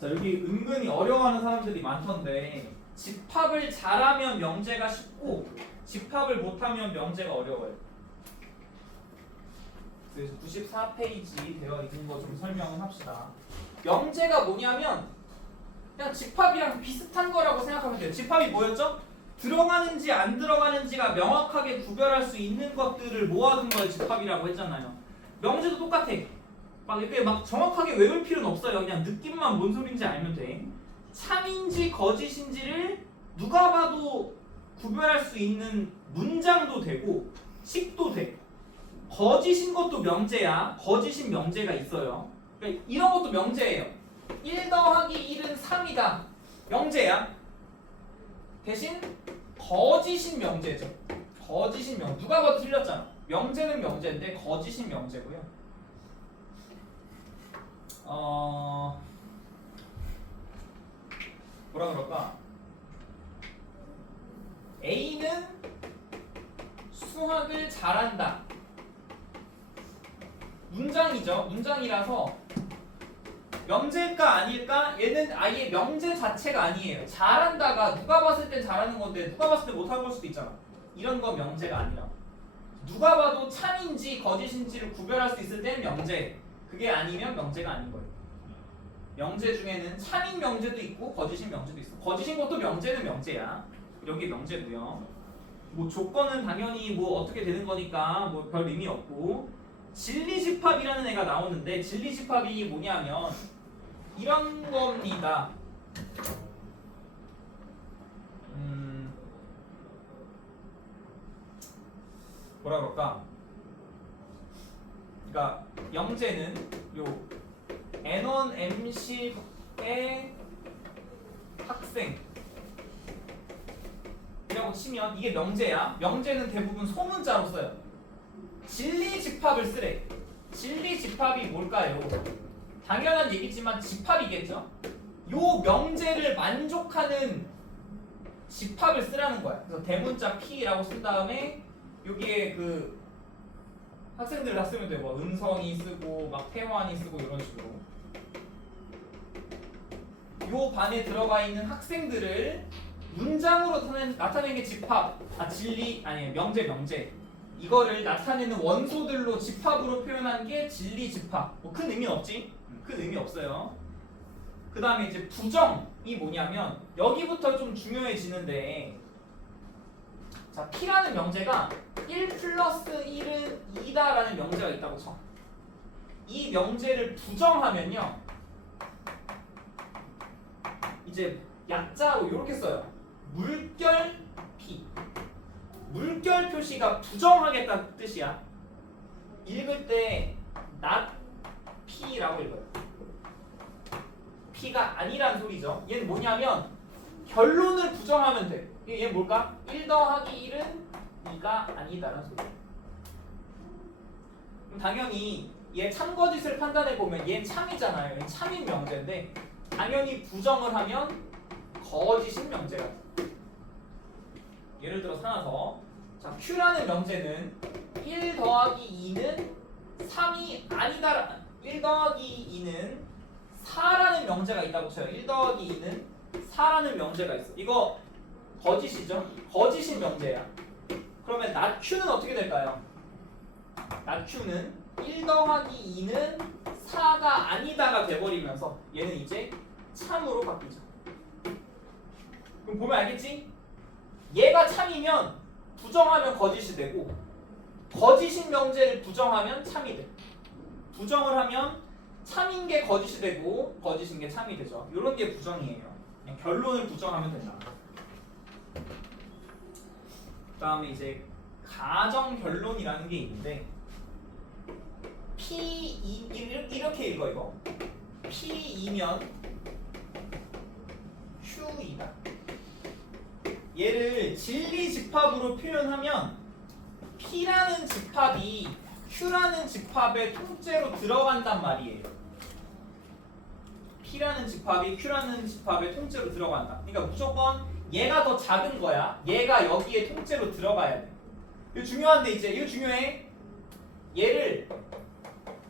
자, 여기 은근히 어려워하는 사람들이 많던데 집합을 잘하면 명제가 쉽고 집합을 못하면 명제가 어려워요. 그래서 94페이지 되어 있는 거 좀 설명을 합시다. 명제가 뭐냐면 그냥 집합이랑 비슷한 거라고 생각하면 돼요. 집합이 뭐였죠? 들어가는지 안 들어가는지가 명확하게 구별할 수 있는 것들을 모아둔 걸 집합이라고 했잖아요. 명제도 똑같아. 막 이렇게 막 정확하게 외울 필요는 없어요. 그냥 느낌만 뭔 소린지 알면 돼. 참인지 거짓인지를 누가 봐도 구별할 수 있는 문장도 되고 식도 돼. 거짓인 것도 명제야. 거짓인 명제가 있어요. 그러니까 이런 것도 명제예요. 1 더하기 1은 3이다. 명제야. 대신 거짓인 명제죠. 거짓인 명. 누가 봐도 틀렸잖아. 명제는 명제인데 거짓인 명제고요. 뭐라 그럴까? A는 수학을 잘한다. 문장이죠. 문장이라서 명제일까 아닐까? 얘는 아예 명제 자체가 아니에요. 잘한다가 누가 봤을 땐 잘하는 건데 누가 봤을 때 못하는 걸 수도 있잖아. 이런 건 명제가 아니라. 누가 봐도 참인지 거짓인지를 구별할 수 있을 땐 명제. 그게 아니면 명제가 아닌 거예요. 명제 중에는 참인 명제도 있고 거짓인 명제도 있어. 거짓인 것도 명제는 명제야. 이런 게 명제고요. 뭐 조건은 당연히 뭐 어떻게 되는 거니까 뭐 별 의미 없고. 진리집합이라는 애가 나오는데 진리집합이 뭐냐면 이런 겁니다. 뭐라 그럴까? 그러니까 영재는 요 N1 M10의 학생 이라고 치면 이게 명제야. 명제는 대부분 소문자로 써요. 진리집합을 쓰래. 진리집합이 뭘까요? 당연한 얘기지만 집합이겠죠? 요 명제를 만족하는 집합을 쓰라는 거야. 그래서 대문자 P라고 쓴 다음에 여기에 그 학생들 다 쓰면 돼. 뭐 은성이 쓰고 막 태환이 쓰고 이런 식으로. 요 반에 들어가 있는 학생들을 문장으로 나타내는 게 집합. 진리 아니 명제. 이거를 나타내는 원소들로 집합으로 표현한 게 진리집합. 뭐 큰 의미는 없지? 큰 의미 없어요. 그 다음에 이제 부정이 뭐냐면 여기부터 좀 중요해지는데, 자, P라는 명제가 1 플러스 1은 2다라는 명제가 있다고 쳐. 이 명제를 부정하면요 이제 약자로 이렇게 써요. 물결 P. 물결 표시가 부정하겠다는 뜻이야. 읽을 때 not P라고 읽어요. P가 아니란 소리죠. 얘는 뭐냐면 결론을 부정하면 돼. 얘는 뭘까? 1 더하기 1은 2가 아니다라는 소리야. 그럼 당연히 얘 참거짓을 판단해보면 얘는 참이잖아요. 얘는 참인 명제인데 당연히 부정을 하면 거짓인 명제가 돼. 예를 들어서 하나 더. 자, Q라는 명제는 1 더하기 2는 3이 아니다. 1 더하기 2는 4라는 명제가 있다고 쳐요. 1 더하기 2는 4라는 명제가 있어. 이거 거짓이죠? 거짓인 명제야. 그러면 not Q는 어떻게 될까요? not Q는 1 더하기 2는 4가 아니다가 돼버리면서 얘는 이제 참으로 바뀌죠. 그럼 보면 알겠지? 얘가 참이면 부정하면 거짓이 되고 거짓인 명제를 부정하면 참이 돼. 부정을 하면 참인 게 거짓이 되고 거짓인 게 참이 되죠. 이런 게 부정이에요. 그냥 결론을 부정하면 된다. 그 다음에 이제 가정 결론이라는 게 있는데 P2 이렇게 읽어 이거. P2면 Q이다. 얘를 진리집합으로 표현하면 P라는 집합이 Q라는 집합의 통째로 들어간단 말이에요. P라는 집합이 Q라는 집합의 통째로 들어간다. 그러니까 무조건 얘가 더 작은 거야. 얘가 여기에 통째로 들어가야 돼. 이거 중요한데 이제 이거 중요해. 얘를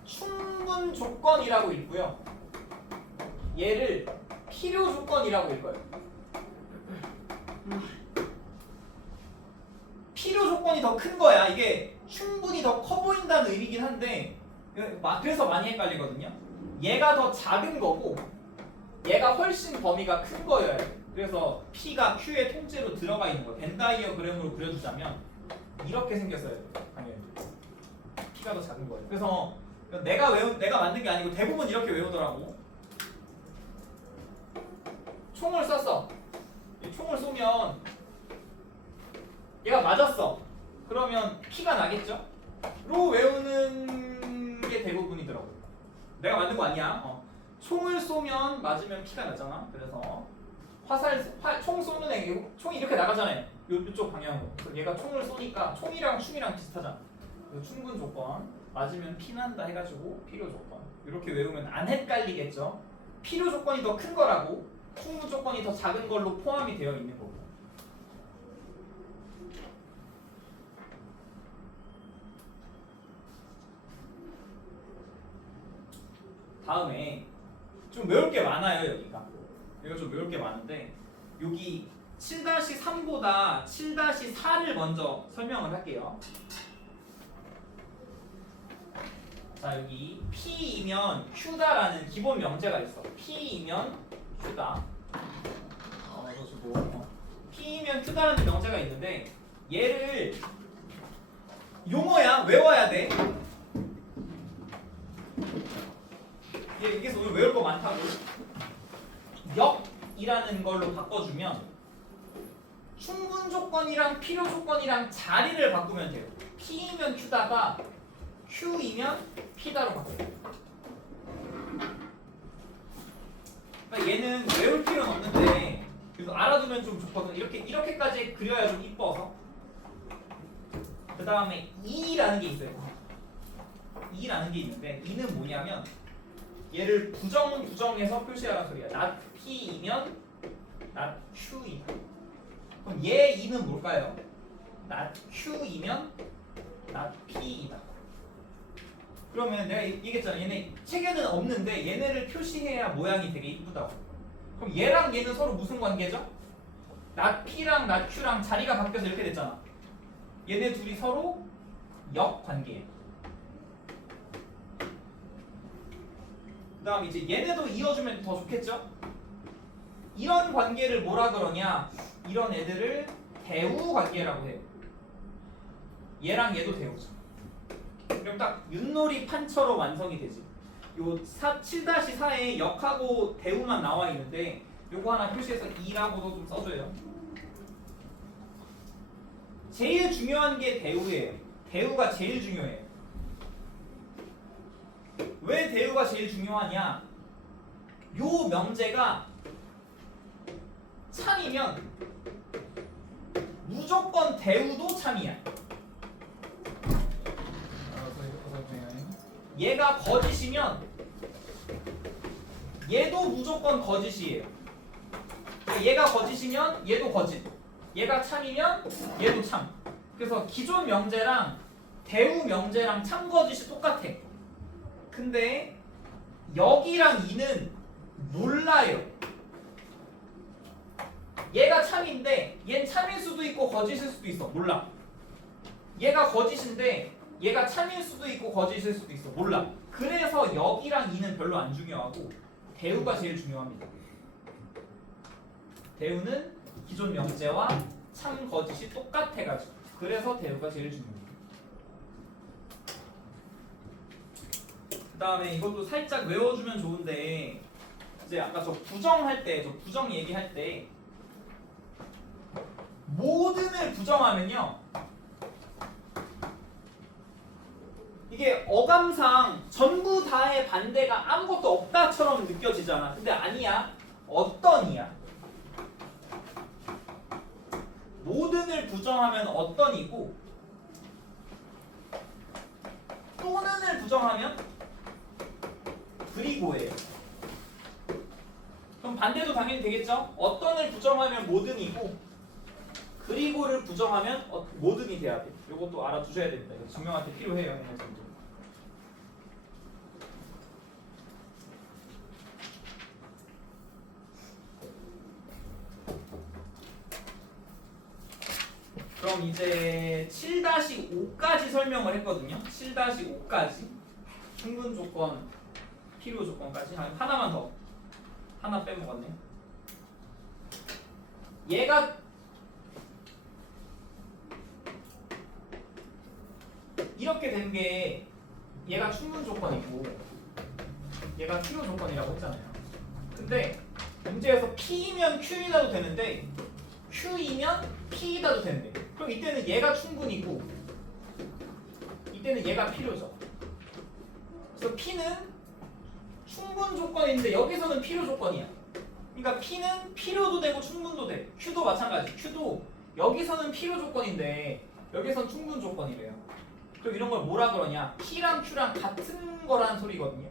충분 조건이라고 읽고요. 얘를 필요 조건이라고 읽어요. 필요 조건이 더 큰 거야. 이게 충분히 더 커 보인다는 의미긴 한데 그래서 많이 헷갈리거든요. 얘가 더 작은 거고 얘가 훨씬 범위가 큰 거예요. 그래서 P가 Q의 통째로 들어가 있는 거예요. 벤 다이어그램으로 그려주자면 이렇게 생겼어요. 당연히 P가 더 작은 거예요. 그래서 내가 만든 게 아니고 대부분 이렇게 외우더라고. 총을 쐈어. 이 총을 쏘면 얘가 맞았어. 그러면 P가 나겠죠? 로 외우는 게 대부분이더라고요. 내가 만든 거 아니야. 총을 쏘면 맞으면 P가 나잖아. 그래서 총 쏘는 애, 총이 이렇게 나가잖아요. 이쪽 방향으로. 그래서 얘가 총을 쏘니까 총이랑 춤이랑 비슷하잖아. 그래서 충분 조건, 맞으면 피 난다 해가지고 필요 조건. 이렇게 외우면 안 헷갈리겠죠? 필요 조건이 더 큰 거라고, 충분 조건이 더 작은 걸로 포함이 되어 있는 거고. 다음에 좀 외울 게 많아요. 여기가 좀 외울 게 많은데 여기 7-3보다 7-4를 먼저 설명을 할게요. 자, 여기 P이면 Q다라는 기본 명제가 있어. P이면 Q다. P이면 Q다라는 명제가 있는데 얘를 용어야 외워야 돼. 여기서 오늘 외울 거 많다고. 역이라는 걸로 바꿔주면 충분 조건이랑 필요 조건이랑 자리를 바꾸면 돼요. P이면 Q다가 Q이면 P다로 바꿔요. 그러니까 얘는 외울 필요는 없는데 그래서 알아두면 좀 좋거든. 이렇게까지 그려야 좀 이뻐서. 그 다음에 E라는 게 있어요. E라는 게 있는데 E는 뭐냐면 얘를 부정해서 표시하라는 소리야. not P이면 not Q이다. 그럼 얘 E는 뭘까요? not Q이면 not P이다. 그러면 내가 얘기했잖아. 얘네 책에는 없는데 얘네를 표시해야 모양이 되게 이쁘다고. 그럼 얘랑 얘는 서로 무슨 관계죠? not P랑 not Q랑 자리가 바뀌어서 이렇게 됐잖아. 얘네 둘이 서로 역관계예요. 그 다음 이제 얘네도 이어주면 더 좋겠죠? 이런 관계를 뭐라 그러냐? 이런 애들을 대우 관계라고 해요. 얘랑 얘도 대우죠. 그럼 딱 윷놀이 판처럼 완성이 되지. 요 7-4에 역하고 대우만 나와 있는데 요거 하나 표시해서 2라고도 좀 써줘요. 제일 중요한 게 대우예요. 대우가 제일 중요해요. 왜 대우가 제일 중요하냐? 요 명제가 참이면 무조건 대우도 참이야. 얘가 거짓이면 얘도 무조건 거짓이에요. 얘가 거짓이면 얘도 거짓. 얘가 참이면 얘도 참. 그래서 기존 명제랑 대우 명제랑 참 거짓이 똑같아. 근데 여기랑 이는 몰라요. 얘가 참인데 얘는 참일 수도 있고 거짓일 수도 있어. 몰라. 얘가 거짓인데 얘가 참일 수도 있고 거짓일 수도 있어. 몰라. 그래서 여기랑 이는 별로 안 중요하고 대우가 제일 중요합니다. 대우는 기존 명제와 참 거짓이 똑같아가지고 그래서 대우가 제일 중요해요. 그 다음에 이것도 살짝 외워주면 좋은데 이제 아까 저 부정할 때, 저 부정 얘기할 때 모든을 부정하면요 이게 어감상 전부 다의 반대가 아무것도 없다처럼 느껴지잖아. 근데 아니야. 어떤이야. 모든을 부정하면 어떤이고 또는을 부정하면 그리고예요. 그럼 반대도 당연히 되겠죠? 어떤을 부정하면 모든이고 그리고를 부정하면 모든이 돼야 돼. 이것도 알아두셔야 됩니다. 이거 증명할 때 필요해요. 얘네들도. 그럼 이제 7-5까지 설명을 했거든요. 7-5까지 충분 조건, 필요 조건까지 하나만 더. 하나 빼먹었네. 얘가 이렇게 된 게 얘가 충분 조건이고 얘가 필요 조건이라고 했잖아요. 근데 문제에서 P이면 Q이라도 되는데 Q이면 P이라도 되는데 그럼 이때는 얘가 충분이고 이때는 얘가 필요죠. 그래서 P는 충분 조건인데 여기서는 필요 조건이야. 그러니까 P는 필요도 되고 충분도 돼. Q도 마찬가지. Q도 여기서는 필요 조건인데 여기선 충분 조건이래요. 그럼 이런 걸 뭐라 그러냐? P랑 Q랑 같은 거라는 소리거든요.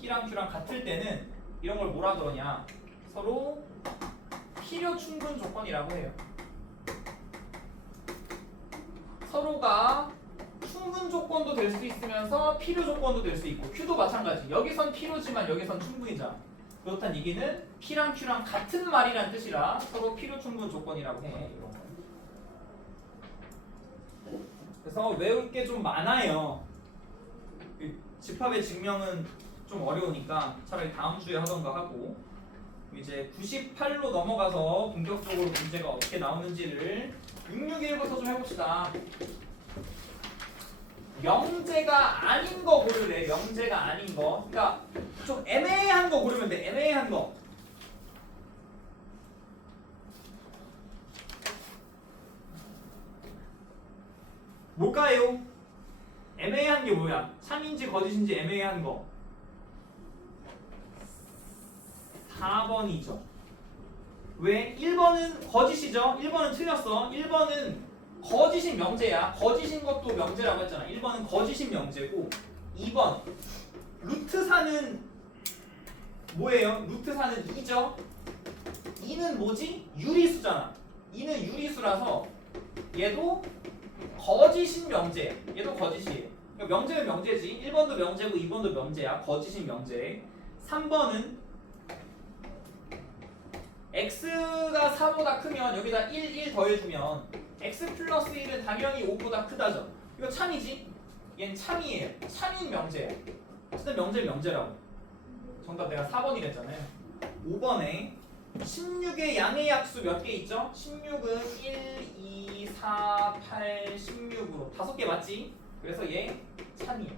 P랑 Q랑 같을 때는 이런 걸 뭐라 그러냐? 서로 필요 충분 조건이라고 해요. 서로가 충분 조건도 될 수 있으면서 필요 조건도 될 수 있고 Q도 마찬가지. 여기선 필요지만 여기선 충분이잖아. 그렇다는 얘기는 P랑 Q랑 같은 말이란 뜻이라 서로 필요 충분 조건이라고 해. 이런 거. 그래서 외울 게 좀 많아요. 집합의 증명은 좀 어려우니까 차라리 다음 주에 하던가 하고 이제 98로 넘어가서 본격적으로 문제가 어떻게 나오는지를 661부터 좀 해봅시다. 명제가 아닌 거 고르래. 명제가 아닌 거. 그러니까 좀 애매한 거 고르면 돼. 애매한 거. 뭘까요? 애매한 게 뭐야? 참인지 거짓인지 애매한 거. 4번이죠. 왜? 1번은 거짓이죠. 1번은 틀렸어. 1번은 거짓인 명제야. 거짓인 것도 명제라고 했잖아. 1번은 거짓인 명제고 2번 루트 4는 뭐예요? 루트 4는 2죠. 2는 뭐지? 유리수잖아. 2는 유리수라서 얘도 거짓인 명제야. 얘도 거짓이에요. 그러니까 명제는 명제지. 1번도 명제고 2번도 명제야. 거짓인 명제. 3번은 x가 4보다 크면 여기다 1 더해주면 x 플러스 1은 당연히 5보다 크다죠. 이거 참이지? 얘는 참이에요. 참인 명제야. 어쨌든 명제라고. 정답 내가 4번이랬잖아요. 5번에 16의 양의 약수 몇 개 있죠? 16은 1, 2, 4, 8, 16으로 5개 맞지? 그래서 얘 참이에요.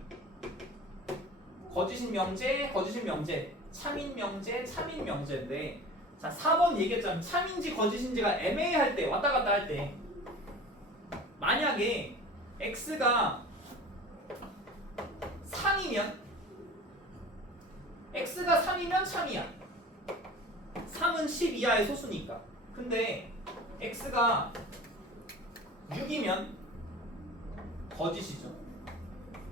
거짓인 명제, 거짓인 명제, 참인 명제, 참인 명제인데 자 4번 얘기했잖아. 참인지 거짓인지가 애매할 때 왔다 갔다 할 때 만약에 x가 3이면 x가 3이면 참이야. 3은 10 이하의 소수니까. 근데 x가 6이면 거짓이죠.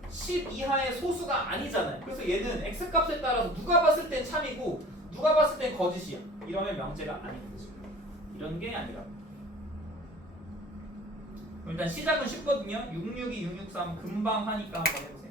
10 이하의 소수가 아니잖아요. 그래서 얘는 x 값에 따라서 누가 봤을 땐 참이고 누가 봤을 땐 거짓이야. 이러면 명제가 아닌 거지. 이런 게 아니라. 일단 시작은 쉽거든요. 662, 663 금방 하니까 한번 해보세요.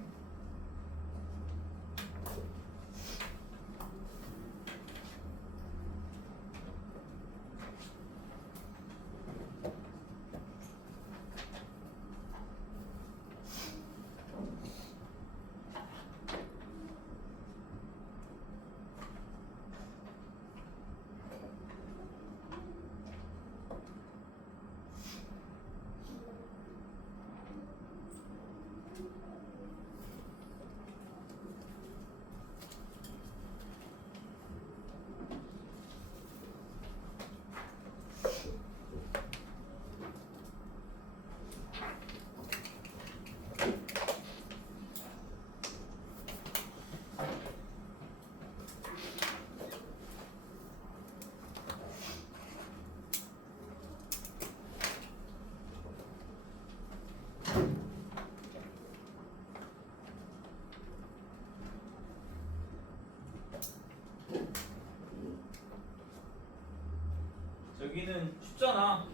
여기는 쉽잖아.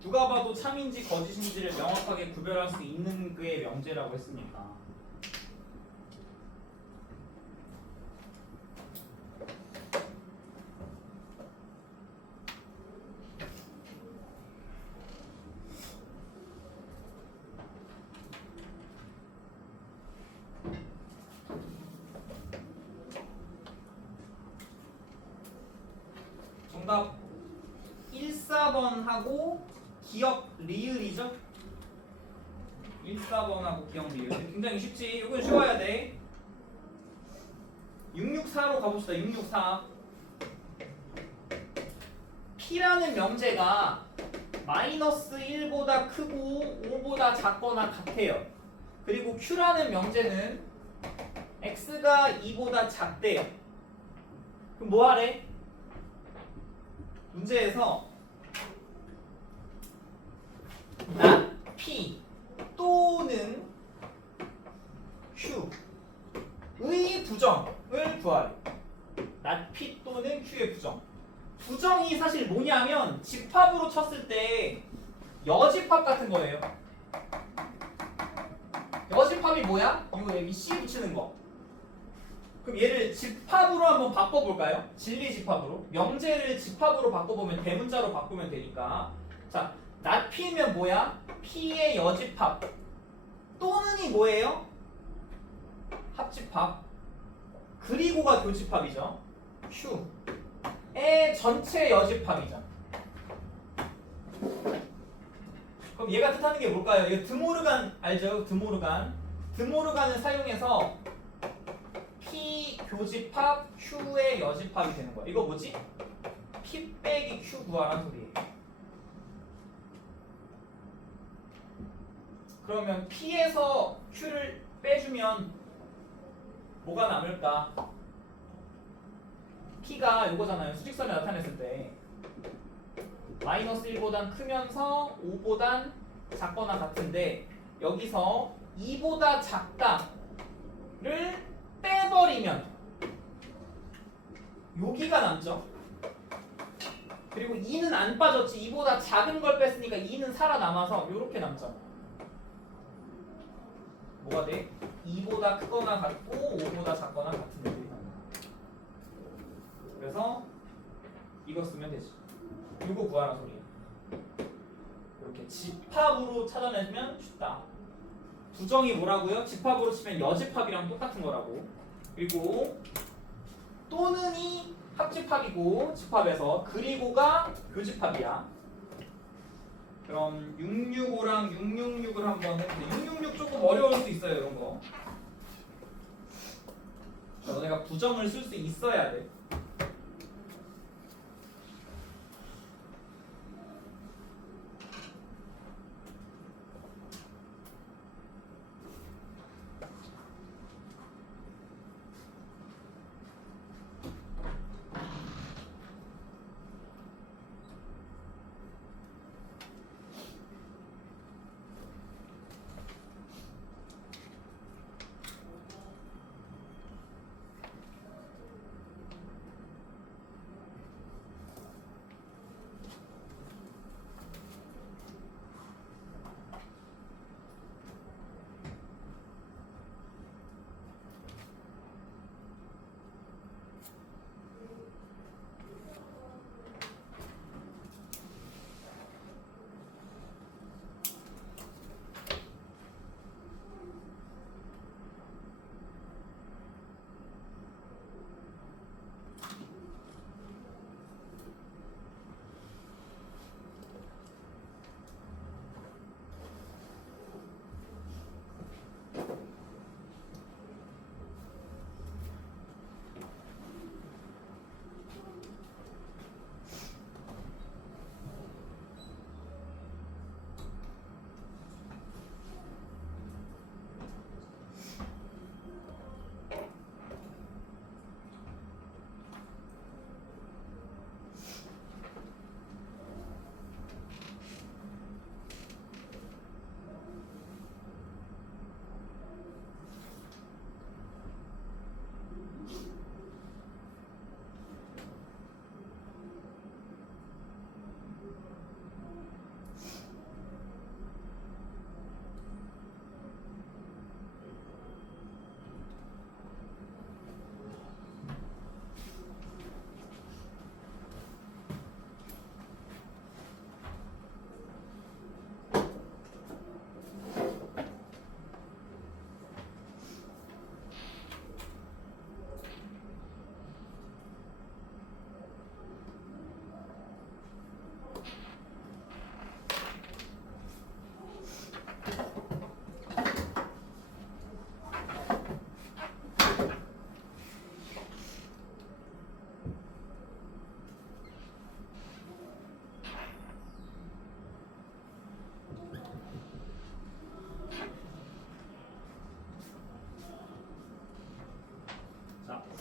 누가 봐도 참인지 거짓인지를 명확하게 구별할 수 있는 게 명제라고 했으니까. 1,4번하고 기억 리을이죠. 1,4번하고 기억 리을 굉장히 쉽지. 이건 쉬워야 돼. 664로 가봅시다. 664 P라는 명제가 마이너스 1보다 크고 5보다 작거나 같아요. 그리고 Q라는 명제는 X가 2보다 작대요. 그럼 뭐 하래? 문제에서 not P 또는 Q의 부정을 구하래. not P 또는 Q의 부정. 부정이 사실 뭐냐면 집합으로 쳤을 때 여집합 같은 거예요. 여집합이 뭐야? 이거 여기 C 붙이는 거. 그럼 얘를 집합으로 한번 바꿔볼까요? 진리집합으로. 명제를 집합으로 바꿔보면 대문자로 바꾸면 되니까. 자, not P면 뭐야? P의 여집합. 또는이 뭐예요? 합집합. 그리고가 교집합이죠. Q의 전체 여집합이죠. 그럼 얘가 뜻하는 게 뭘까요? 이거 드모르간 알죠? 드모르간을 사용해서 P 교집합 Q의 여집합이 되는 거야. 이거 뭐지? P 빼기 Q 구하라는 소리예요. 그러면 P에서 Q를 빼주면 뭐가 남을까? P가 요거잖아요. 수직선에 나타냈을 때 마이너스 1보단 크면서 5보단 작거나 같은데 여기서 2보다 작다를 빼버리면 여기가 남죠. 그리고 2는 안 빠졌지. 2보다 작은 걸 뺐으니까 2는 살아남아서 이렇게 남잖아. 뭐가 돼? 2보다 크거나 같고 5보다 작거나 같은 애들이 남아. 그래서 이거 쓰면 되지. 이거 구하라는 소리야. 이렇게 집합으로 찾아내면 쉽다. 부정이 뭐라고요? 집합으로 치면 여집합이랑 똑같은 거라고. 그리고 또는이 합집합이고 집합에서 그리고가 교집합이야. 그럼 665랑 666을 한번 해보세요. 666 조금 어려울 수 있어요. 이런 거. 너네가 부정을 쓸 수 있어야 돼.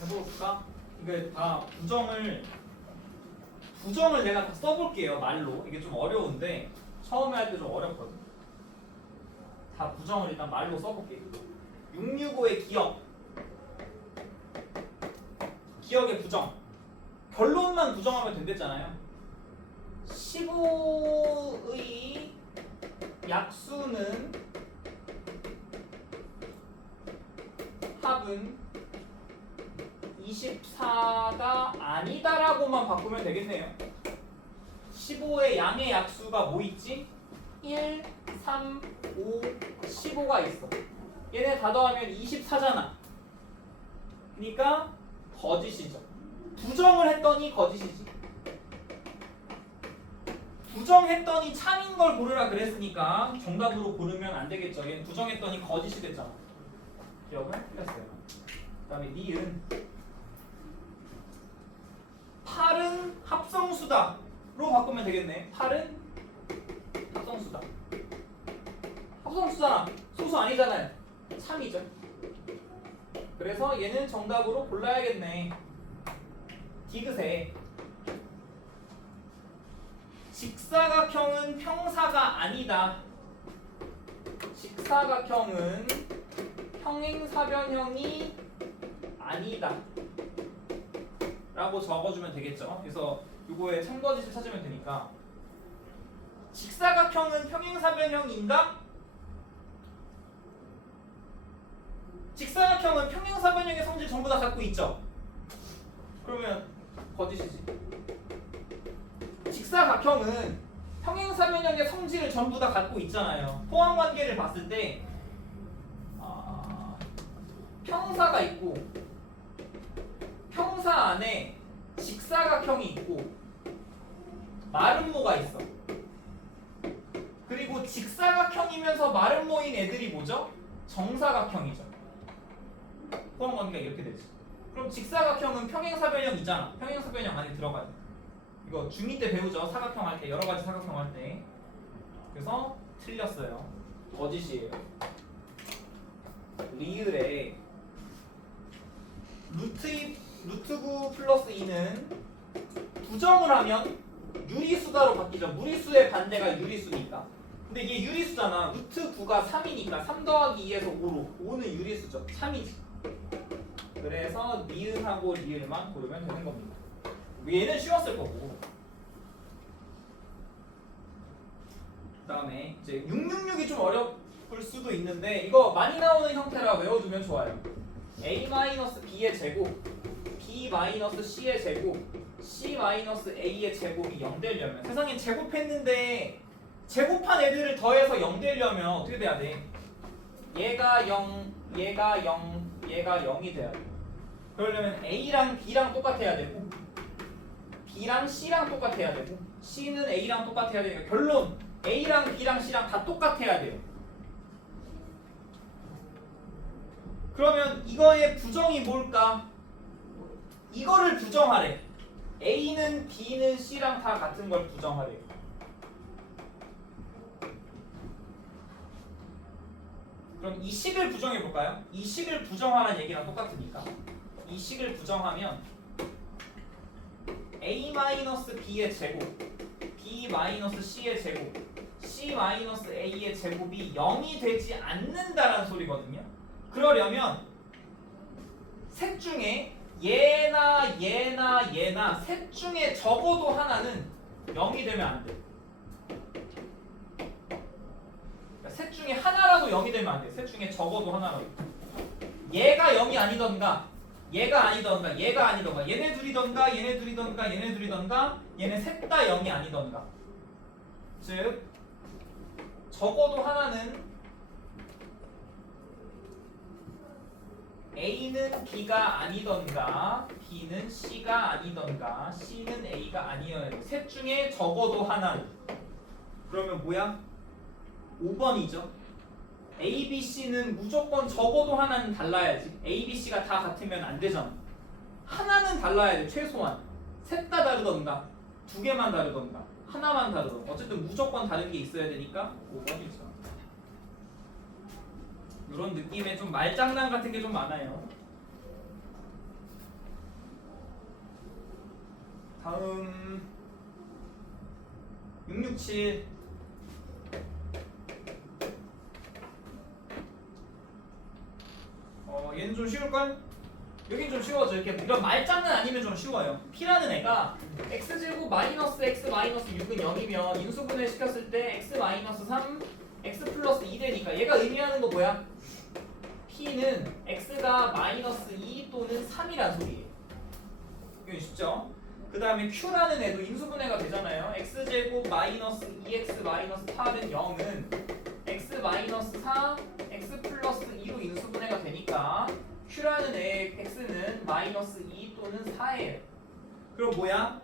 해볼까? 이게 다 부정을 내가 다 써볼게요. 말로. 이게 좀 어려운데 처음에 할 때 좀 어렵거든. 다 부정을 일단 말로 써볼게요. 665의 기억의 부정. 결론만 부정하면 된댔잖아요. 15의 약수는 합은 24가 아니다라고만 바꾸면 되겠네요. 15의 양의 약수가 뭐 있지? 1, 3, 5, 15가 있어. 얘네 다 더하면 24잖아. 그러니까 거짓이죠. 부정을 했더니 거짓이지. 부정했더니 참인 걸 고르라 그랬으니까 정답으로 고르면 안 되겠죠. 얘는 부정했더니 거짓이 됐잖아. 기억을 틀렸어요. 그 다음에 니은 8은 합성수다로 바꾸면 되겠네. 8은 합성수다. 합성수잖아. 소수 아니잖아요. 참이죠. 그래서 얘는 정답으로 골라야겠네. 디귿에 직사각형은 평사가 아니다. 직사각형은 평행사변형이 아니다 라고 적어주면 되겠죠. 그래서 이거에 참거짓을 찾으면 되니까 직사각형은 평행사변형인가? 직사각형은 평행사변형의 성질 전부 다 갖고 있죠. 그러면 거짓이지. 직사각형은 평행사변형의 성질을 전부 다 갖고 있잖아요. 포함관계를 봤을 때 평사가 있고 평사 안에 직사각형이 있고 마름모가 있어. 그리고 직사각형이면서 마름모인 애들이 뭐죠? 정사각형이죠. 포함관계가 이렇게 되지. 그럼 직사각형은 평행사변형이잖아. 평행사변형 안에 들어가요. 이거 중2 때 배우죠. 사각형 할 때, 여러 가지 사각형 할 때. 그래서 틀렸어요. 거짓이에요. 리을에 루트 9 플러스 2는 부정을 하면 유리수다로 바뀌죠. 무리수의 반대가 유리수니까. 근데 이게 유리수잖아. 루트 9가 3이니까 3 더하기 2에서 5로 5는 유리수죠. 3이지. 그래서 니은하고 리을만 고르면 되는 겁니다. 얘는 쉬웠을 거고. 그 다음에 이제 666이 좀 어려울 수도 있는데 이거 많이 나오는 형태라 외워두면 좋아요. a-b의 제곱, b-c의 제곱, c-a의 제곱이 0 되려면 세상에 제곱했는데 제곱한 애들을 더해서 0 되려면 어떻게 돼야 돼? 얘가 0, 얘가 0, 얘가 0이 돼야 돼. 그러려면 a랑 b랑 똑같아야 되고 b랑 c랑 똑같아야 되고 c는 a랑 똑같아야 되니까 결론 a랑 b랑 c랑 다 똑같아야 돼요. 그러면 이거의 부정이 뭘까? 이거를 부정하래. a는 b는 c랑 다 같은 걸 부정하래. 그럼 이 식을 부정해 볼까요? 이 식을 부정하라는 얘기랑 똑같으니까 이 식을 부정하면 a-b의 제곱, b-c의 제곱, c-a의 제곱이 0이 되지 않는다라는 소리거든요. 그러려면 셋 중에 얘나 얘나 얘나 셋 중에 적어도 하나는 0이 되면 안 돼. 그러니까 셋 중에 하나라도 0이 되면 안 돼. 셋 중에 적어도 하나라도. 얘가 0이 아니던가 얘가 아니던가 얘가 아니던가 얘네 둘이던가 얘네 둘이던가 얘네 둘이던가 얘네 셋 다 0이 아니던가. 즉 적어도 하나는 A는 B가 아니던가 B는 C가 아니던가 C는 A가 아니어야 돼. 셋 중에 적어도 하나는. 그러면 뭐야? 5번이죠. A, B, C는 무조건 적어도 하나는 달라야지. A, B, C가 다 같으면 안 되잖아. 하나는 달라야 돼. 최소한. 셋 다 다르던가 두 개만 다르던가 하나만 다르던가 어쨌든 무조건 다른 게 있어야 되니까 5번이죠. 이런 느낌의 좀 말장난 같은 게 좀 많아요. 다음 667. 얘는 좀 쉬울걸? 여긴 좀 쉬워져. 이런 말장난 아니면 좀 쉬워요. P라는 애가 x제곱 마이너스 x 마이너스 6은 0이면 인수분해 시켰을 때 x 마이너스 3 x 플러스 2 되니까 얘가 의미하는 거 뭐야? P는 x가 마이너스 2 또는 3이란 소리예요. 이건 쉽죠? 그 다음에 Q라는 애도 인수분해가 되잖아요. x제곱 마이너스 2x 마이너스 8은 0은 x 마이너스 4 x 플러스 2로 인수분해가 되니까 Q라는 애의 x는 마이너스 2 또는 4예요. 그럼 뭐야?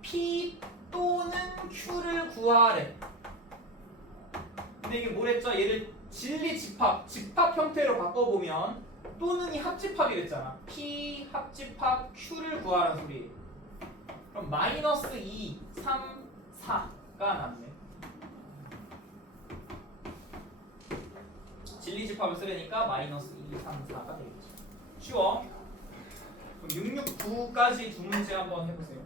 P 또는 Q를 구하래. 근데 이게 뭐랬죠? 얘를 진리 집합 형태로 바꿔보면 또는이 합집합이랬잖아. P 합집합 Q를 구하라는 소리. 그럼 마이너스 2, 3, 4가 남네. 진리 집합을 쓰려니까 마이너스 2, 3, 4가 되겠죠. 쉬워. 그럼 6, 6, 9까지 두 문제 한번 해보세요.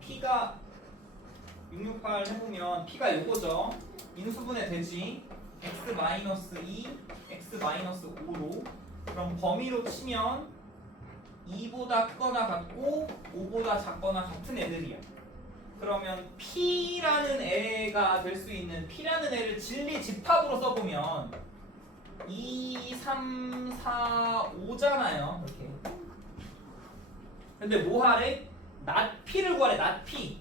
P가 668 해보면 P가 요거죠. 인수분해 되지. x-2, x-5로. 그럼 범위로 치면 2보다 크거나 같고 5보다 작거나 같은 애들이야. 그러면 P라는 애가 될 수 있는 P라는 애를 진리 집합으로 써보면 2, 3, 4, 5잖아요. 이렇게. 근데 뭐 하래? 낫 P를 구하래. 낫 P.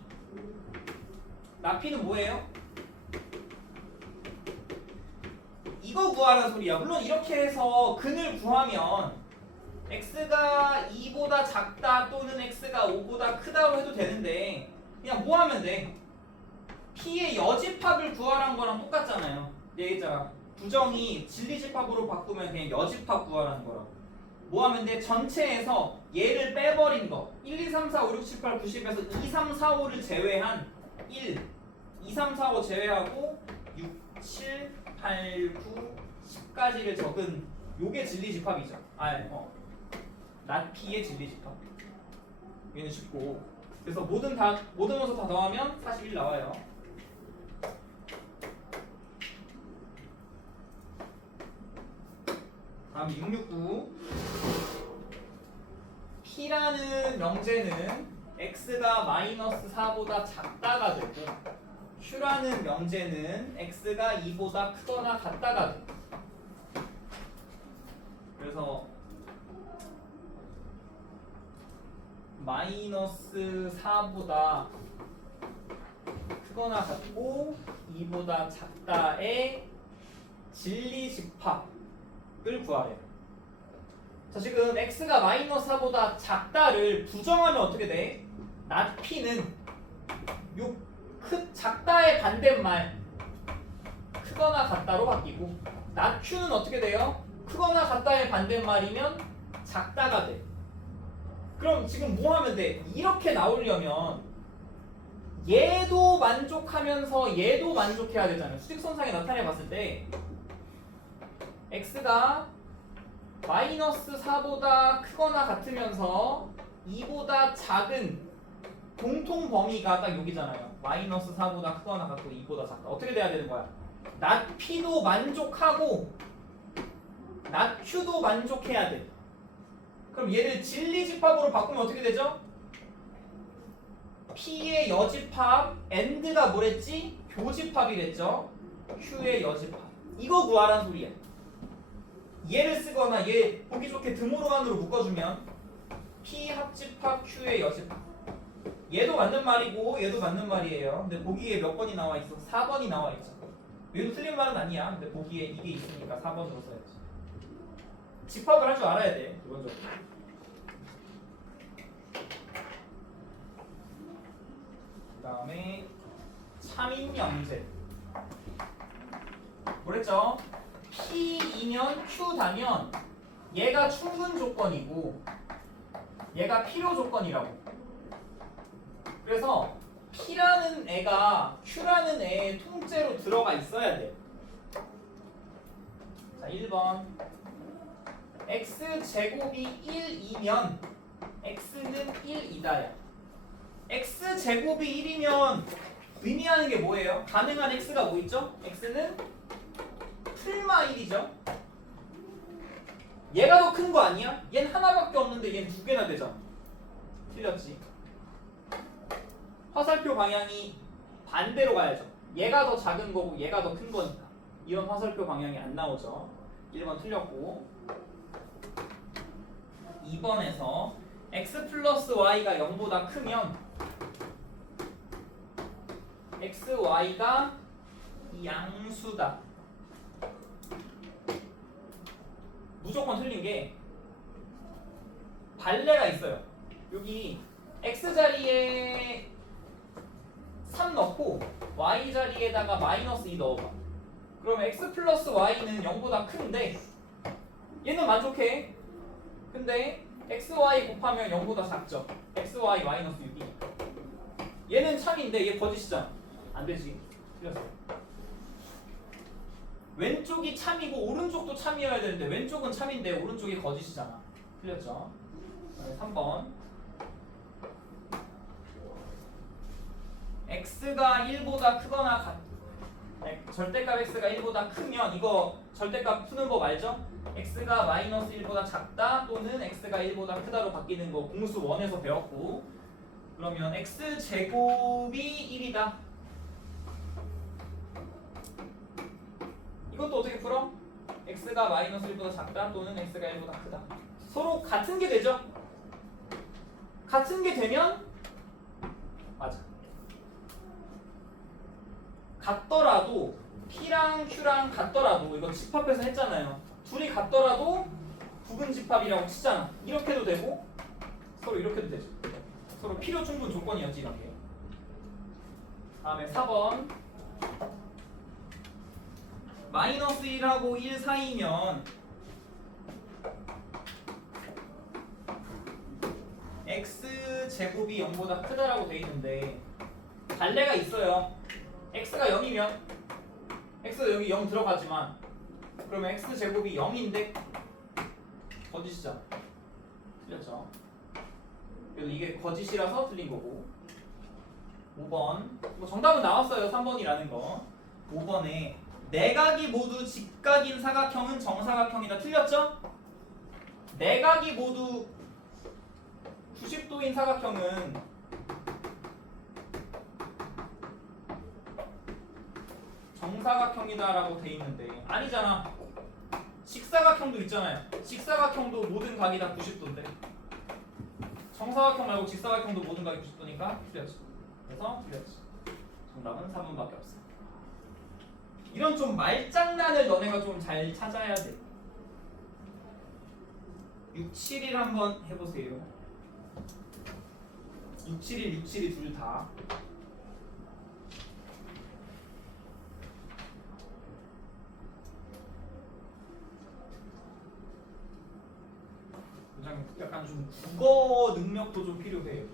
낫 P는 뭐예요? 이거 구하라는 소리야. 물론 이렇게 해서 근을 구하면 x가 2보다 작다 또는 x가 5보다 크다고 해도 되는데 그냥 뭐 하면 돼? P의 여집합을 구하라는 거랑 똑같잖아요. 얘기했잖아. 부정이 진리집합으로 바꾸면 그냥 여집합 구하라는 거라고. 뭐 하면 돼? 전체에서 얘를 빼버린 거 1, 2, 3, 4, 5, 6, 7, 8, 9, 10에서 2, 3, 4, 5를 제외한 1, 2, 3, 4, 5 제외하고 6, 7, 8, 9, 10까지를 적은 요게 진리집합이죠. 낫 P의 진리집합. 얘는 쉽고. 그래서 모든 원소 다 더하면 41 나와요. 다음 669. P라는 명제는 x가 마이너스 4보다 작다가 되고 Q라는 명제는 x가 2보다 크거나 같다가 돼. 그래서 마이너스 4보다 크거나 같고 2보다 작다의 진리 집합을 구하래요. 자, 지금 x가 마이너스 4보다 작다를 부정하면 어떻게 돼? not p는 요 작다의 반대말 크거나 같다로 바뀌고 not q는 어떻게 돼요? 크거나 같다의 반대말이면 작다가 돼. 그럼 지금 뭐 하면 돼? 이렇게 나오려면 얘도 만족하면서 얘도 만족해야 되잖아요. 수직선상에 나타내 봤을 때 x가 마이너스 4보다 크거나 같으면서 2보다 작은 공통 범위가 딱 여기잖아요. 마이너스 4보다 크거나 같고 2보다 작다. 어떻게 돼야 되는 거야? not p도 만족하고 not q도 만족해야 돼. 그럼 얘를 진리집합으로 바꾸면 어떻게 되죠? p의 여집합 and가 뭐랬지? 교집합이랬죠? q의 여집합. 이거 구하란 소리야. 얘를 쓰거나 얘 보기 좋게 드모로 안으로 묶어주면 p 합집합 q의 여집합. 얘도 맞는 말이고 얘도 맞는 말이에요. 근데 보기에 몇 번이 나와 있어? 4번이 나와 있죠. 얘도 틀린 말은 아니야. 근데 보기에 이게 있으니까 4번으로 써야지. 집합을 할 줄 알아야 돼. 기본적으로. 그 다음에 참인명제. 뭐랬죠? P이면 Q다면 얘가 충분 조건이고 얘가 필요 조건이라고. 그래서 P라는 애가 Q라는 애의 통째로 들어가 있어야 돼. 자, 1번 x제곱이 1이면 x는 1이다야. x제곱이 1이면 의미하는 게 뭐예요? 가능한 x가 뭐 있죠? x는 풀마 1이죠. 얘가 더 큰 거 아니야? 얘는 하나밖에 없는데 얘는 두 개나 되잖아. 틀렸지. 화살표 방향이 반대로 가야죠. 얘가 더 작은 거고 얘가 더 큰 거니까. 이런 화살표 방향이 안 나오죠. 1번 틀렸고 2번에서 x 플러스 y가 0보다 크면 x, y가 양수다. 무조건 틀린 게 발레가 있어요. 여기 x 자리에 3 넣고 y 자리에다가 마이너스 2 넣어봐. 그러면 x 플러스 y는 0보다 큰데 얘는 만족해. 근데 x, y 곱하면 0보다 작죠. x, y 마이너스 6이니까 얘는 참인데 얘 거짓이잖아. 안 되지. 틀렸어. 왼쪽이 참이고 오른쪽도 참이어야 되는데 왼쪽은 참인데 오른쪽이 거짓이잖아. 틀렸죠. 3번 x가 1보다 크거나 절대값 x가 1보다 크면 이거 절대값 푸는 법 알죠? x가 마이너스 1보다 작다 또는 x가 1보다 크다로 바뀌는 거 공수 1에서 배웠고, 그러면 x제곱이 1이다. 이것도 어떻게 풀어? x가 마이너스 1보다 작다 또는 x가 1보다 크다. 서로 같은 게 되죠? 같은 게 되면 맞아. 같더라도 P랑 Q랑 같더라도 이거 집합해서 했잖아요. 둘이 같더라도 부분 집합이라고 치잖아. 이렇게도 되고 서로 이렇게도 되죠. 서로 필요 충분 조건이었지 이렇게. 다음에 4번 마이너스 1하고 1 사이면 x제곱이 0보다 크다라고 돼 있는데 발레가 있어요. x가 0이면 x가 여기 0 들어가지만 그러면 x제곱이 0인데 거짓이잖아. 틀렸죠? 그래서 이게 거짓이라서 틀린 거고. 5번 뭐 정답은 나왔어요. 3번이라는 거. 5번에 내각이 모두 직각인 사각형은 정사각형이다. 틀렸죠? 내각이 모두 90도인 사각형은 정사각형이다라고 돼 있는데 아니잖아. 직사각형도 있잖아요. 직사각형도 모든 각이 다 90도인데 정사각형 말고 직사각형도 모든 각이 90도니까 틀렸지. 그래서 틀렸지. 정답은 4번밖에 없어. 이런 좀 말장난을 너네가 좀 잘 찾아야 돼. 6, 7일 한번 해보세요. 6, 7일, 6, 7이 둘 다. 약간 좀 국어 능력도 좀 필요해요.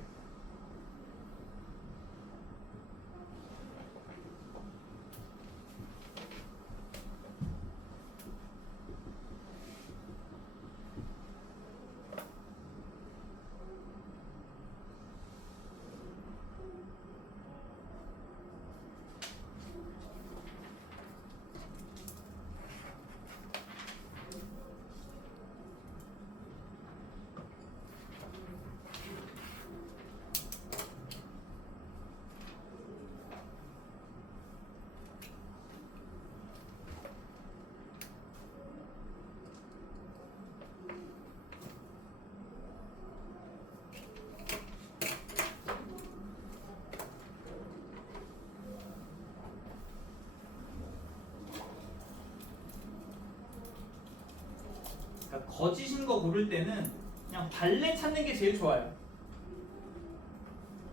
그러니까 거짓인 거 고를 때는 그냥 발레 찾는 게 제일 좋아요.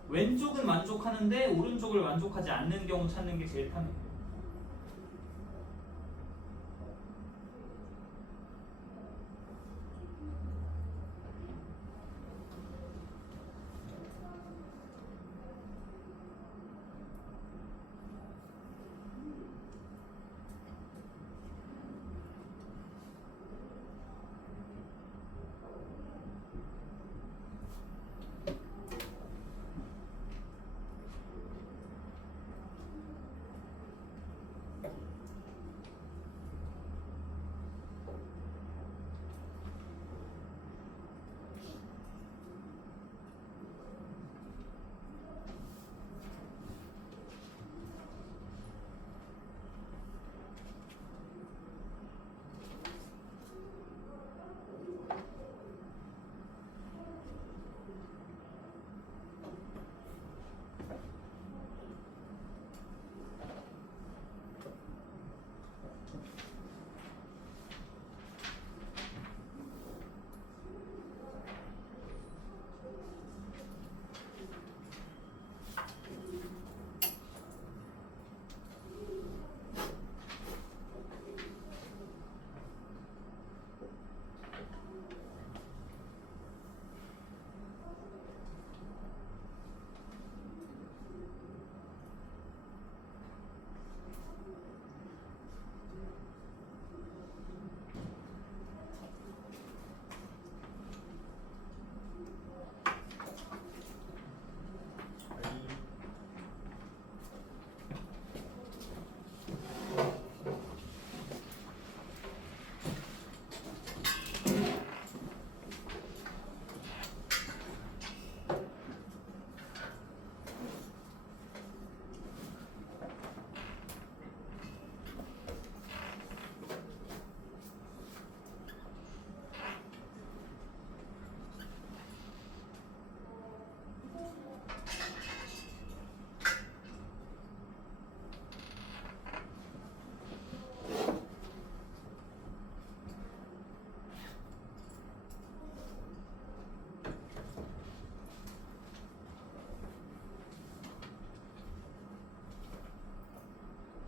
왼쪽은 만족하는데 오른쪽을 만족하지 않는 경우 찾는 게 제일 편해요.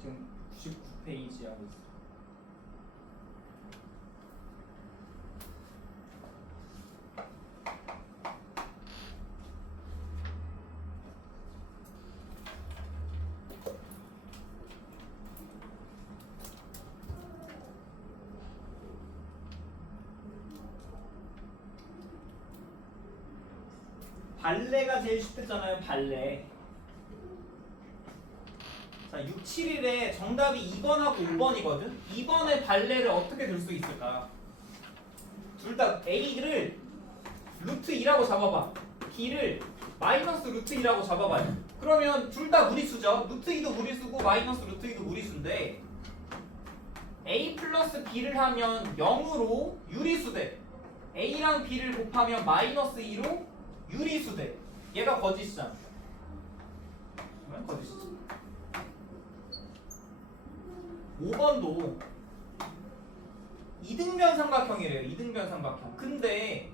지금 99페이지 하고 있어. 발레가 제일 쉽겠잖아요. 발레. 자, 6, 7일에 정답이 2번하고 5번이거든? 2번의 발레를 어떻게 들 수 있을까? 둘 다 A를 루트 2라고 잡아봐. B를 마이너스 루트 2라고 잡아봐요. 그러면 둘 다 무리수죠. 루트 2도 무리수고 마이너스 루트 2도 무리수인데 A 플러스 B를 하면 0으로 유리수 돼. A랑 B를 곱하면 마이너스 2로 유리수 돼. 얘가 거짓이잖아. 그러면 거짓이지. 5번도 이등변 삼각형이래요. 이등변 삼각형. 근데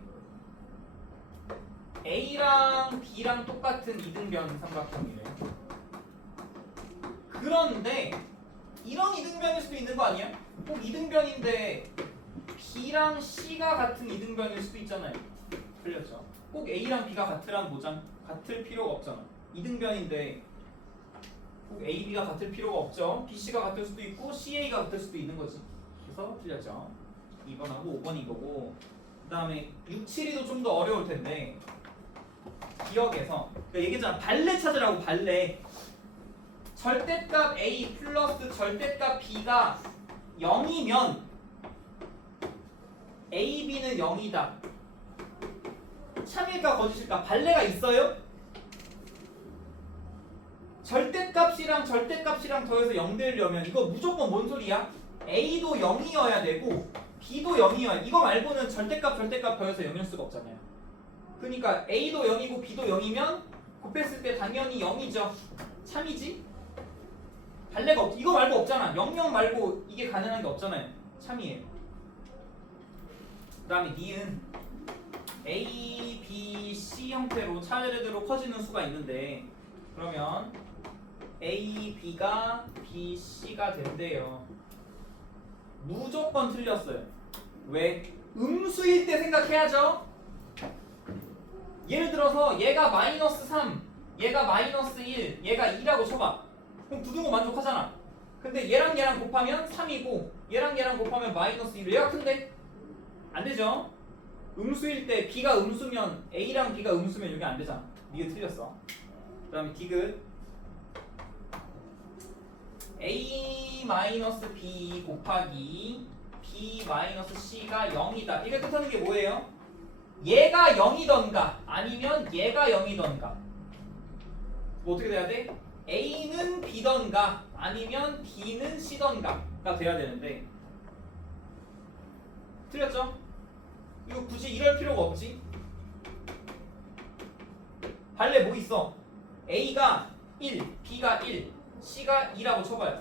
A랑 B랑 똑같은 이등변 삼각형이래요. 그런데 이런 이등변일 수도 있는 거 아니야? 꼭 이등변인데 B랑 C가 같은 이등변일 수도 있잖아요. 틀렸죠? 꼭 A랑 B가 같으란 보장 같을 필요가 없잖아. 이등변인데 꼭 A, B가 같을 필요가 없죠. B, C가 같을 수도 있고 C, A가 같을 수도 있는 거지. 그래서 틀렸죠. 2번하고 5번인 거고. 그 다음에 6, 7이도 좀 더 어려울 텐데 기억에서 그러니까 얘기했잖아. 발레 찾으라고. 발레. 절대값 A 플러스 절대값 B가 0이면 A, B는 0이다. 참일까 거짓일까? 발레가 있어요? 절대값이랑 절대값이랑 더해서 0 되려면 이거 무조건 뭔 소리야? A도 0이어야 되고 B도 0이어야. 이거 말고는 절대값 더해서 0일 수가 없잖아요. 그러니까 A도 0이고 B도 0이면 곱했을 때 당연히 0이죠. 참이지? 발레가 없. 이거 말고 없잖아. 00 말고 이게 가능한 게 없잖아요. 참이에요. 그 다음에 니은 A, B, C 형태로 차례대로 커지는 수가 있는데 그러면 A, B가 B, C가 된대요. 무조건 틀렸어요. 왜? 음수일 때 생각해야죠. 예를 들어서 얘가 마이너스 3, 얘가 마이너스 1, 얘가 2라고 쳐봐. 그럼 두둥고 만족하잖아. 근데 얘랑 얘랑 곱하면 3이고 얘랑 얘랑 곱하면 마이너스 1. 얘가 큰데? 안 되죠? 음수일 때 B가 음수면 A랑 B가 음수면 여기 안 되잖아. 니가 틀렸어. 그 다음에 디귿 A-B 곱하기 B-C가 0이다. 이게 뜻하는 게 뭐예요? 얘가 0이던가 아니면 얘가 0이던가 뭐 어떻게 돼야 돼? A는 B던가 아니면 B는 C던가가 돼야 되는데 틀렸죠? 이거 굳이 이럴 필요가 없지. 발레 뭐 있어? A가 1, B가 1, C가 2라고 쳐봐요.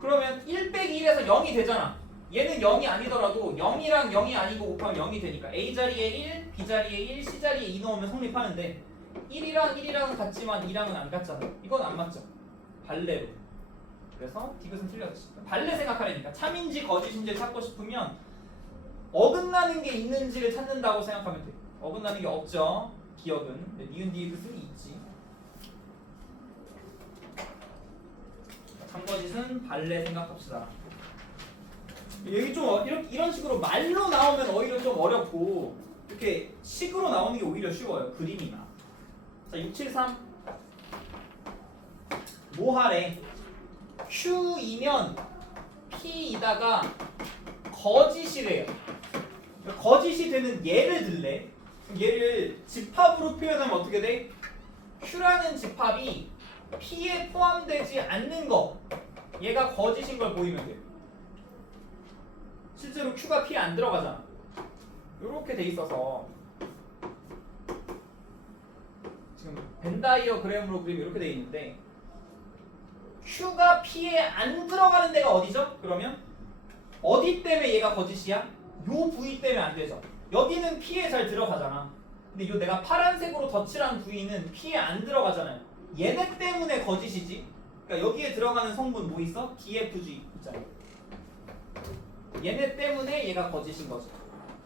그러면 1 빼기 1에서 0이 되잖아. 얘는 0이 아니더라도 0이랑 0이 아니고 곱하면 0이 되니까 A 자리에 1, B 자리에 1, C 자리에 2 넣으면 성립하는데 1이랑 1이랑은 같지만 2랑은 안 같잖아. 이건 안 맞죠. 발레로. 그래서 디귿은 틀렸지. 발레 생각하려니까 참인지 거짓인지 찾고 싶으면 어긋나는 게 있는지를 찾는다고 생각하면 돼. 어긋나는 게 없죠. 기억은. 니은 디귿은 있지. 참거짓은 발레 생각합시다. 여기 좀 이런 식으로 말로 나오면 오히려 좀 어렵고 이렇게 식으로 나오는 게 오히려 쉬워요. 그림이나. 자, 673 뭐 하래? Q이면 P이다가 거짓이래요. 거짓이 되는 예를 들래. 얘를 집합으로 표현하면 어떻게 돼? Q라는 집합이 P에 포함되지 않는 거 얘가 거짓인 걸 보이면 돼요. 실제로 Q가 P에 안 들어가잖아. 이렇게 돼 있어서 지금 벤다이어그램으로 그리면 이렇게 돼 있는데 Q가 P에 안 들어가는 데가 어디죠? 그러면 어디 때문에 얘가 거짓이야? 요 부위 때문에 안 되죠. 여기는 P에 잘 들어가잖아. 근데 요 내가 파란색으로 덧칠한 부위는 P에 안 들어가잖아요. 얘네 때문에 거짓이지. 그러니까 여기에 들어가는 성분 뭐 있어? DFG 있잖아. 얘네 때문에 얘가 거짓인 거죠.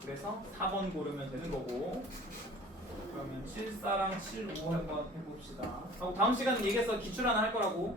그래서 4번 고르면 되는 거고. 그러면 74랑 75 한번 해봅시다. 하고 다음 시간에 얘기해서 기출 하나 할 거라고.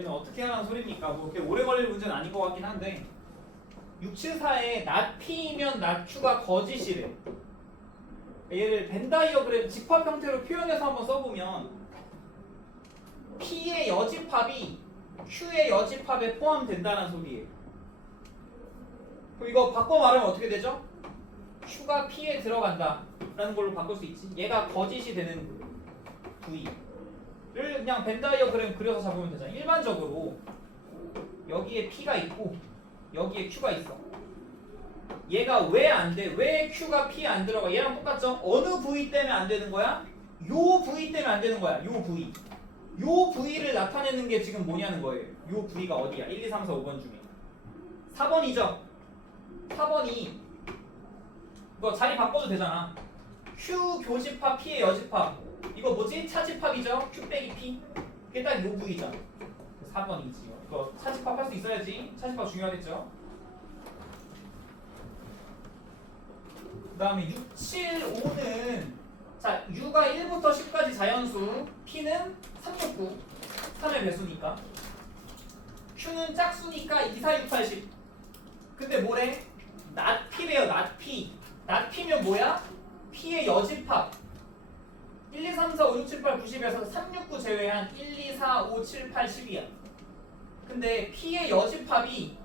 얘는 어떻게 하라는 소리입니까? 뭐 그렇게 오래 걸릴 문제는 아닌 것 같긴 한데 674에 not P이면 not Q가 거짓이래. 얘를 벤 다이어그램 집합 형태로 표현해서 한번 써보면 P의 여집합이 Q의 여집합에 포함된다는 소리예요. 그럼 이거 바꿔 말하면 어떻게 되죠? Q가 P에 들어간다 라는 걸로 바꿀 수 있지. 얘가 거짓이 되는 V를 그냥 벤 다이어그램 그려서 잡으면 되잖아. 일반적으로 여기에 P가 있고 여기에 Q가 있어. 얘가 왜 안 돼? 왜 Q가 P에 안 들어가? 얘랑 똑같죠? 어느 부위 때문에 안 되는 거야? 요 부위 때문에 안 되는 거야. 요 부위. 요 부위를 나타내는 게 지금 뭐냐는 거예요. 요 부위가 어디야? 1, 2, 3, 4, 5번 중에 4번이죠? 4번이 이거 자리 바꿔도 되잖아. Q 교집합 P의 여집합 이거 뭐지? 차집합이죠? Q 빼기 P 그게 딱 요 부위잖아. 4번이지. 이거 차집합 할 수 있어야지. 차집합 중요하겠죠? 그 다음에 6, 7, 5는 자 U가 1부터 10까지 자연수 P는 369 3의 배수니까 Q는 짝수니까 2, 4, 6, 8, 10 근데 뭐래? not P래요. not P not P면 뭐야? P의 여집합 1, 2, 3, 4, 5, 6, 7, 8, 9, 10에서 3, 6, 9 제외한 1, 2, 4, 5, 7, 8, 10이야 근데 P의 여집합이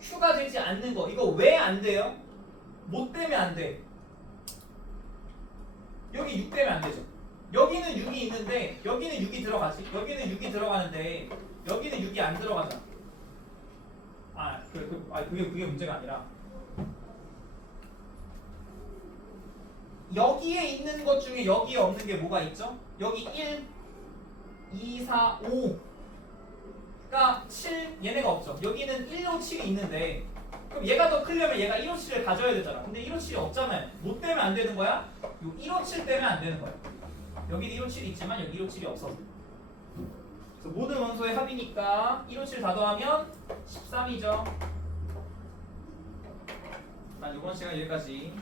Q가 되지 않는 거 이거 왜 안 돼요? 뭐 때문에 안 돼? 여기 6 때문에 안 되죠. 여기는 6이 있는데 여기는 6이 들어가지. 여기는 6이 들어가는데 여기는 6이 안 들어가잖아. 그게 문제가 아니라 여기에 있는 것 중에 여기에 없는 게 뭐가 있죠? 여기 1, 2, 4, 5가 7 얘네가 없죠. 여기는 1, 5, 7이 있는데 그럼 얘가 더 크려면 얘가 1, 5, 7을 가져야 되잖아. 근데 1, 5, 7이 없잖아요. 뭐 때문에 안 되는 거야? 요 1, 5, 7 때문에 안 되는 거야. 여기는 1, 5, 7이 있지만 여기 1, 5, 7이 없어서. 그래서 모든 원소의 합이니까 1, 5, 7 다 더하면 13이죠. 난 이번 시간 여기까지.